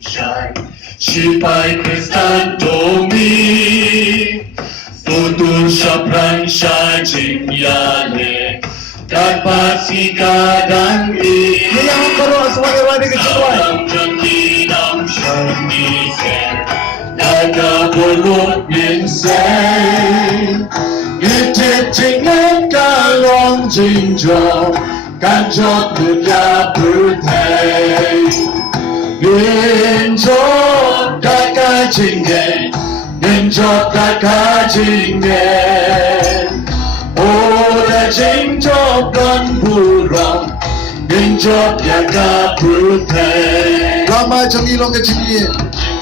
Sipai Kristen Domi Tutur Saprancha Jinyale Kapasika dan Yang baru semuanya kecuali. Nam Shani Sen Naga Bulut Minsen Yete Tingin Kalong Jinjo Kanjot Dunya Bertai Ninjot Kaka Jingen Ninjot Kaka Jingen Oda Jinjot Gan Burong Ninjot Kaka Bertai Lama trong ilong ke cingin.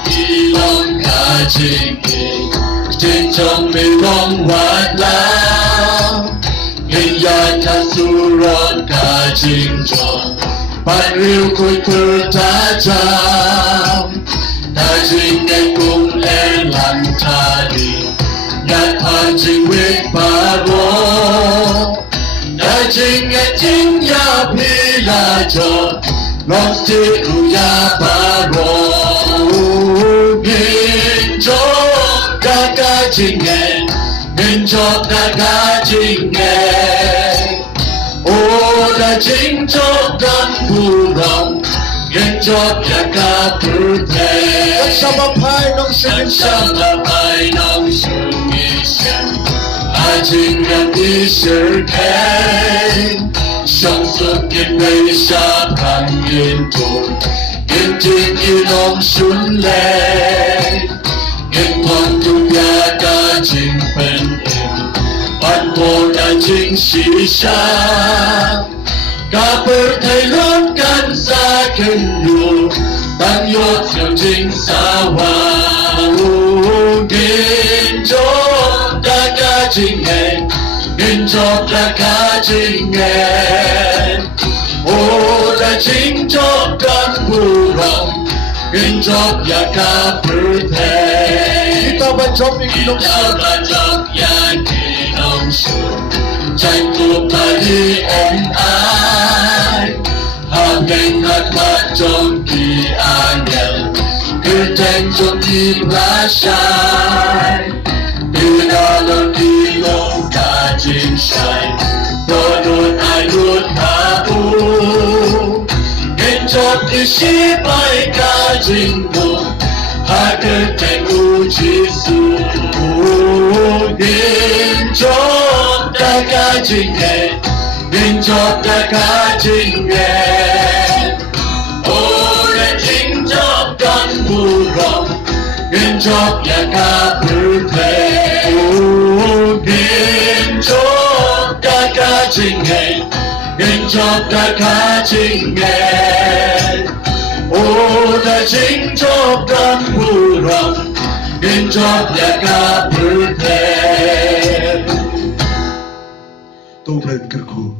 Ilong Ka Jingen Jinjong Milong Wat Lam Ninjot Kasurot Ka Jinjong Pat riu khôi thơ ta chạm Ta trình ngay cùng em lặng ta đi Nhạt hoàn trình quyết bà rô Ta trình ngay chính ya pi la cho Lòng ti u ya bà rô Nhìn cho ca ca trình ngay Nhìn cho ca ca trình ngay Oda chính cho gan burong Yang cho yaka putih Sama pai nong singin Sama pai nong sungit siang Ajing yang disertai Sang sukin ngay sa pangin tu Ginting inong sunlay Ginpang yaka jing pen Bạn bộ đã chính sĩ xa Cả bờ thầy lớn căn xa kênh đùa Tăng yốt theo chính xa hoa Nghìn chốt đã cả trình hẹn Nghìn chốt đã cả trình hẹn Ô đã chính chốt căn bù rộng Nghìn chốt đã cả bờ thầy Kita baca ilong Kita baca yang tranh cuộc đi em ai hàng ngày ngắt mắt trong kỳ an nghèo cứ tranh trong tim lá sai từ đó lần đi lòng cả chính sai tôi luôn ai luôn hạ u nên chót đi xí bay cả chính buồn hai cái tranh u chỉ su nên chót ta cả trình nghề nên chót ta cả trình nghề ô để chính chót con bù rộng nên chót ta cả bự thể ô nên chót ta cả trình nghề nên chót ta cả trình nghề ô để chính chót con bù rộng nên chót ta cả bự thể Tuhan kerku.